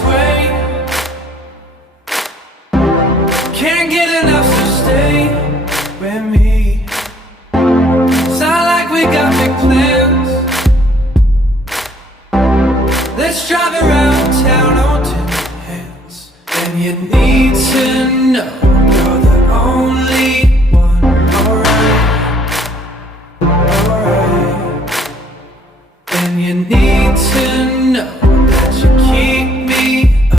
way. Can't get enough, so stay with me. Sound like we got big plans. Let's drive around town on tin hands. And you need to know you're the only one. Alright, alright. And you need to know